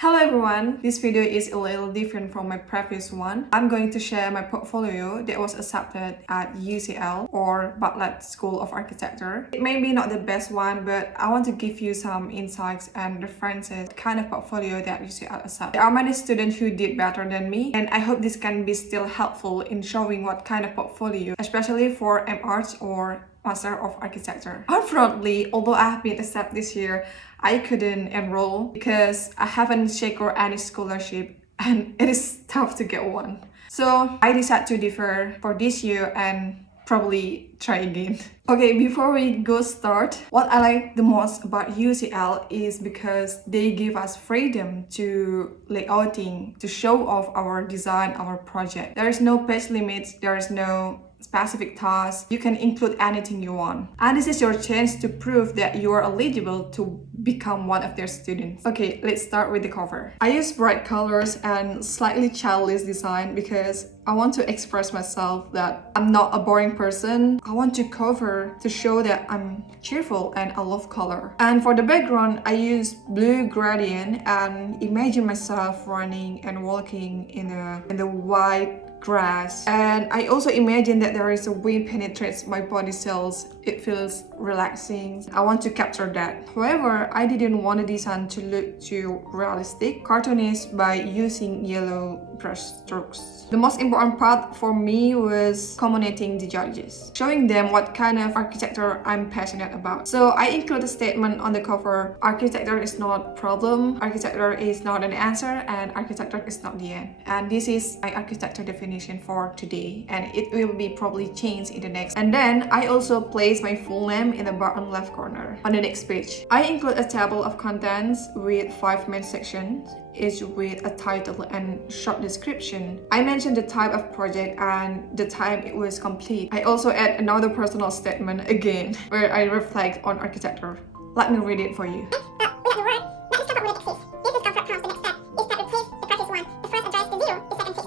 Hello everyone, this video is a little different from my previous one. I'm going to share my portfolio that was accepted at UCL or Bartlett School of Architecture. It may be not the best one, but I want to give you some insights and references, the kind of portfolio that UCL accepted. There are many students who did better than me, and I hope this can be still helpful in showing what kind of portfolio, especially for M.Arch or Master of Architecture. Unfortunately, although I have been accepted this year, I couldn't enroll because I haven't secured any scholarship and it is tough to get one. So I decided to defer for this year and probably try again. Okay, before we go start, what I like the most about UCL is because they give us freedom to layouting, to show off our design, our project. There is no page limits, there is no specific tasks. You can include anything you want. And this is your chance to prove that you are eligible to become one of their students. Okay, let's start with the cover. I use bright colors and slightly childish design because I want to express myself that I'm not a boring person. I want to cover to show that I'm cheerful and I love color. And for the background, I use blue gradient and imagine myself running and walking in the white grass. And I also imagine that there is a wind penetrates my body cells. It feels relaxing. I want to capture that. However, I didn't want the design to look too realistic, cartoonish by using yellow brush strokes. The most important part for me was accommodating the judges, showing them what kind of architecture I'm passionate about. So I include a statement on the cover: architecture is not a problem, architecture is not an answer, and architecture is not the end. And this is my architecture definition for today, and it will be probably changed in the next. And then I also place my full name in the bottom left corner. On the next page, I include a table of contents with 5 main sections, each with a title and short description. I mentioned the type of project and the time it was complete. I also add another personal statement again, where I reflect on architecture. Let me read it for you.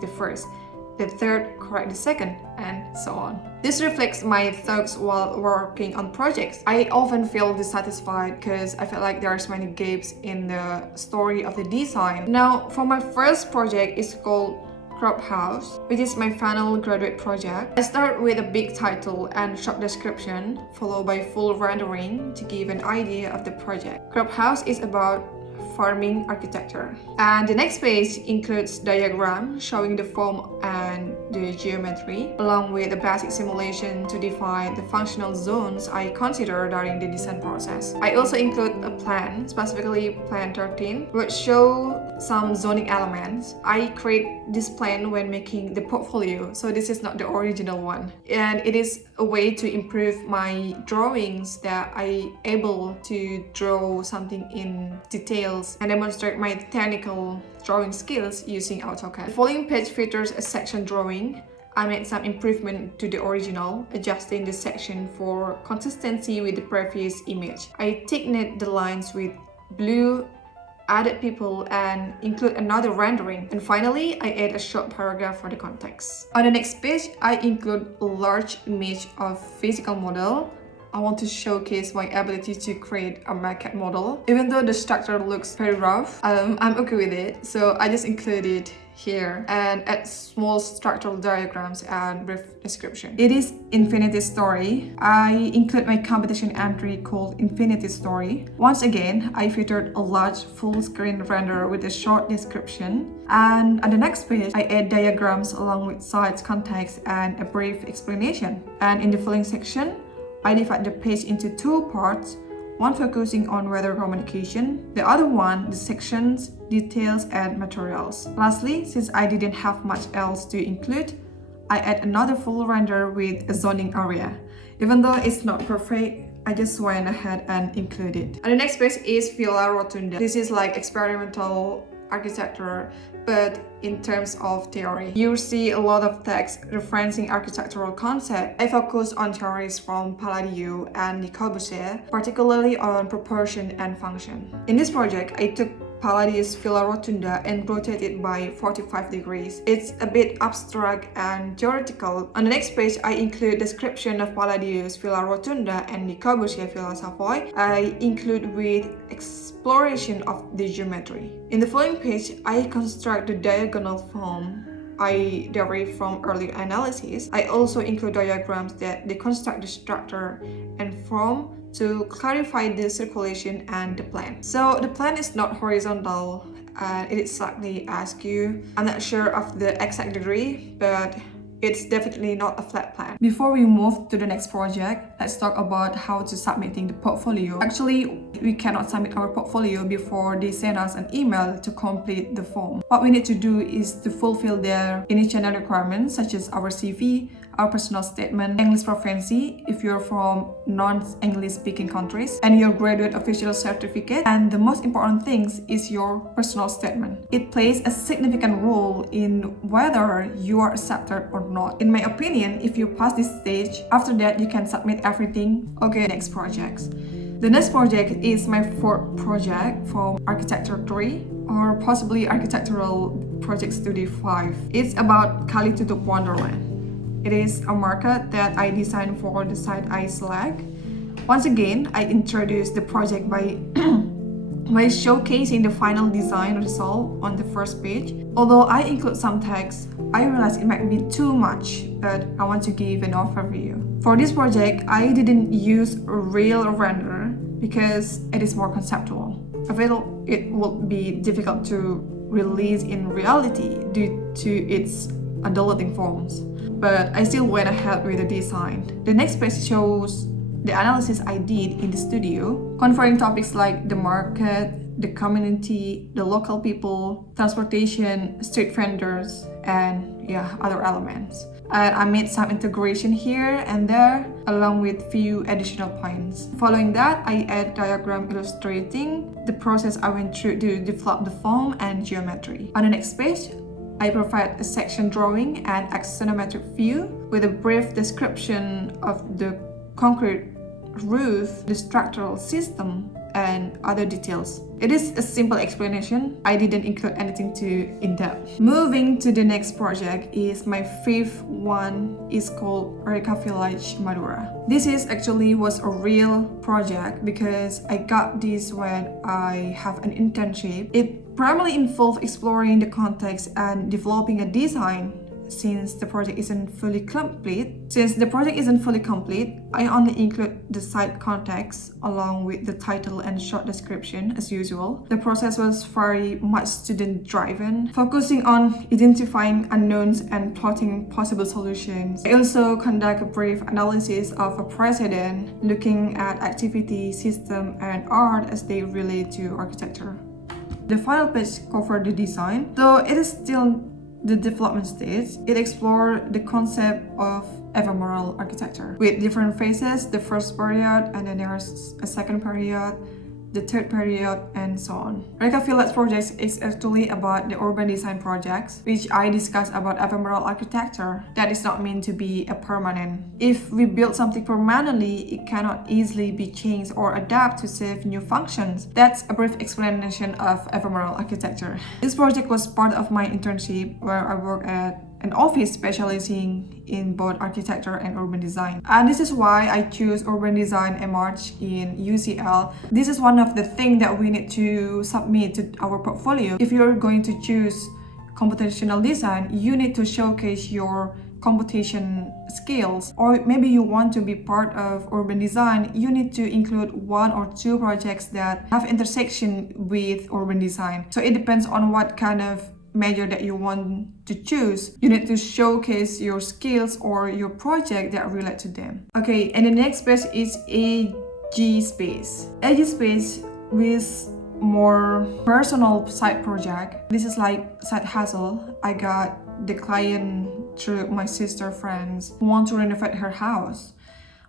The first, the third, correct the second, and so on. This reflects my thoughts while working on projects. I often feel dissatisfied because I feel like there are many gaps in the story of the design. Now, for my first project, it's called Crop House, which is my final graduate project. I start with a big title and short description, followed by full rendering to give an idea of the project. Crop House is about farming architecture. And the next page includes diagram showing the form and the geometry, along with a basic simulation to define the functional zones I consider during the design process. I also include a plan, specifically plan 13, which show some zoning elements. I create this plan when making the portfolio, so this is not the original one. And it is a way to improve my drawings, that I able to draw something in details and demonstrate my technical drawing skills using AutoCAD. The following page features a section drawing. I made some improvement to the original, adjusting the section for consistency with the previous image. I thickned the lines with blue, added people, and include another rendering. And finally, I add a short paragraph for the context. On the next page, I include a large image of physical model. I want to showcase my ability to create a maquette model. Even though the structure looks very rough, I'm okay with it. So I just include it here and add small structural diagrams and brief description. It is Infinity Story. I include my competition entry called Infinity Story. Once again, I featured a large full screen render with a short description. And on the next page, I add diagrams along with sites, context, and a brief explanation. And in the following section, I divide the page into 2 parts, one focusing on weather communication, the other one the sections, details, and materials. Lastly, since I didn't have much else to include, I add another full render with a zoning area. Even though it's not perfect, I just went ahead and included it. And the next page is Villa Rotunda. This is like experimental architecture, but in terms of theory. You see a lot of text referencing architectural concept. I focus on theories from Palladio and Le Corbusier, particularly on proportion and function. In this project, I took Palladius Villa Rotunda and rotate it by 45 degrees. It's a bit abstract and theoretical. On the next page, I include description of Palladius Villa Rotunda and Le Corbusier Villa Savoy. I include with exploration of the geometry. In the following page, I construct the diagonal form I derive from earlier analysis. I also include diagrams that deconstruct the structure and form to clarify the circulation and the plan. So the plan is not horizontal and it is slightly askew. I'm not sure of the exact degree, but it's definitely not a flat plan. Before we move to the next project, let's talk about how to submitting the portfolio. Actually, we cannot submit our portfolio before they send us an email to complete the form. What we need to do is to fulfill their initial requirements such as our CV, our personal statement, English proficiency if you're from non-English speaking countries, and your graduate official certificate. And the most important thing is your personal statement. It plays a significant role in whether you are accepted or not. In my opinion, if you pass this stage, after that you can submit everything. Okay, next projects. The next project is my fourth project from Architecture 3 or possibly Architectural Project Study 5. It's about Kali Tutup Wonderland. It is a market that I designed for the site I select. Once again, I introduced the project by showcasing the final design result on the first page. Although I include some text, I realized it might be too much, but I want to give an overview. For this project, I didn't use a real render because it is more conceptual. I feel it would be difficult to release in reality due to its adulting forms, but I still went ahead with the design. The next page shows the analysis I did in the studio, covering topics like the market, the community, the local people, transportation, street vendors, and other elements. And I made some integration here and there along with few additional points. Following that, I add diagram illustrating the process I went through to develop the form and geometry. On the next page, I provide a section drawing and axonometric view with a brief description of the concrete roof, the structural system, and other details. It is a simple explanation. I didn't include anything too in-depth. Moving to the next project is my fifth one. Is called Reka Village Madura. This was a real project because I got this when I have an internship. It primarily involved exploring the context and developing a design. Since the project isn't fully complete, I only include the site context along with the title and short description as usual. The process was very much student-driven, focusing on identifying unknowns and plotting possible solutions. I also conduct a brief analysis of a precedent, looking at activity, system, and art as they relate to architecture. The final page covers the design, though it is still the development stage. It explored the concept of ephemeral architecture with different phases, the first period, and then there's a second period, the third period, and so on. Reka Village project is actually about the urban design projects, which I discussed about ephemeral architecture that is not meant to be a permanent. If we build something permanently, it cannot easily be changed or adapted to serve new functions. That's a brief explanation of ephemeral architecture. This project was part of my internship where I work at an office specializing in both architecture and urban design. And this is why I choose urban design emerge in UCL. This is one of the things that we need to submit to our portfolio. If you're going to choose computational design, you need to showcase your computation skills. Or maybe you want to be part of urban design, you need to include one or two projects that have intersection with urban design. So it depends on what kind of major that you want to choose. You need to showcase your skills or your project that relate to them. Okay, and the next page is AG space. AG space with more personal side project. This is like side hustle. I got the client through my sister friends who want to renovate her house.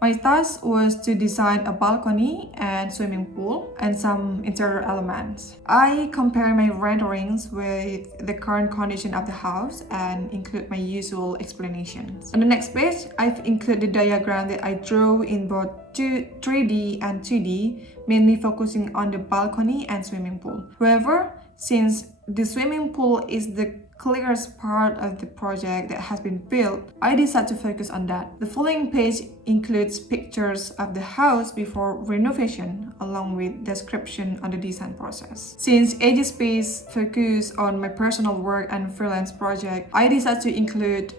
My task was to design a balcony and swimming pool and some interior elements. I compare my renderings with the current condition of the house and include my usual explanations. On the next page, I've included the diagram that I drew in both 3D and 2D, mainly focusing on the balcony and swimming pool. However, since the swimming pool is the clearest part of the project that has been built, I decided to focus on that. The following page includes pictures of the house before renovation, along with description on the design process. Since AG Space focused on my personal work and freelance project, I decided to include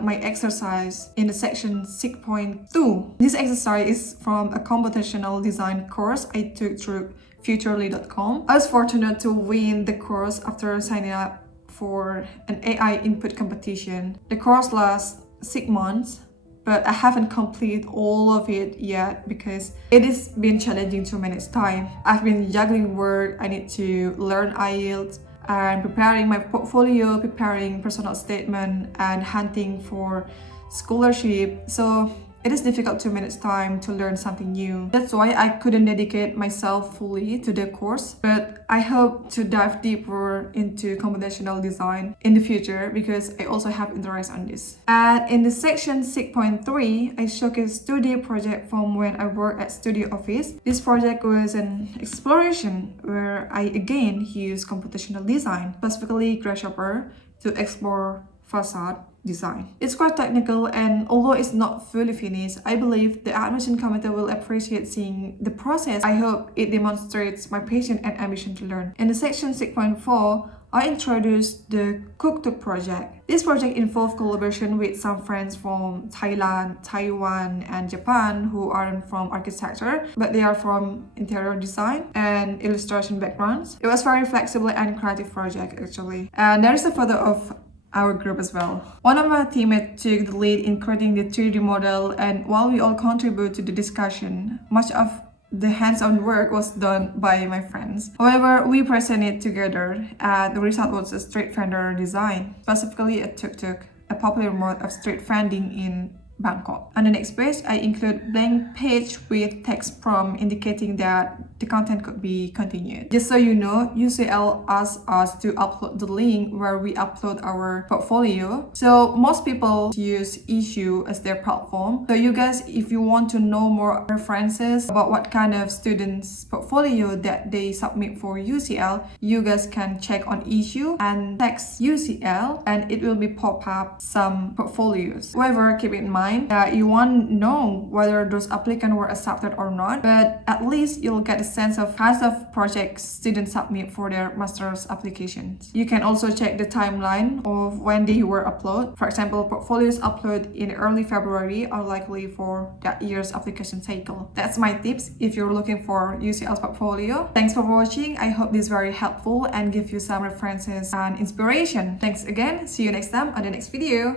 my exercise in the section 6.2. This exercise is from a computational design course I took through futurely.com. I was fortunate to win the course after signing up for an AI input competition. The course lasts 6 months, but I haven't completed all of it yet because it has been challenging to manage time. I've been juggling work, I need to learn IELTS, and preparing my portfolio, preparing personal statement, and hunting for scholarship. So it is difficult to manage time to learn something new. That's why I couldn't dedicate myself fully to the course, but I hope to dive deeper into computational design in the future because I also have interest on this. And in the section 6.3, I showcase a 2D project from when I worked at Studio Office. This project was an exploration where I again used computational design, specifically Grasshopper, to explore facade design. It's quite technical, and although it's not fully finished, I believe the admission committee will appreciate seeing the process. I hope it demonstrates my passion and ambition to learn. In the section 6.4, I introduced the Cooktook project. This project involved collaboration with some friends from Thailand, Taiwan, and Japan who aren't from architecture, but they are from interior design and illustration backgrounds. It was very flexible and creative project actually. And there is a photo of our group as well. One of my teammates took the lead in creating the 3D model, and while we all contribute to the discussion, much of the hands-on work was done by my friends. However, we presented it together, and the result was a street vendor design, specifically a tuk-tuk, a popular mode of street vending in Bangkok. On the next page, I include blank page with text prompt indicating that the content could be continued. Just so you know, UCL asked us to upload the link where we upload our portfolio. So most people use Issue as their platform. So you guys, if you want to know more references about what kind of students' portfolio that they submit for UCL, you guys can check on Issue and text UCL and it will be pop up some portfolios. However, keep in mind that you won't know whether those applicants were accepted or not, but at least you'll get a sense of kinds of projects students submit for their master's applications. You can also check the timeline of when they were uploaded. For example, portfolios uploaded in early February are likely for that year's application cycle. That's my tips if you're looking for UCL's portfolio. Thanks for watching. I hope this is very helpful and give you some references and inspiration. Thanks again. See you next time on the next video.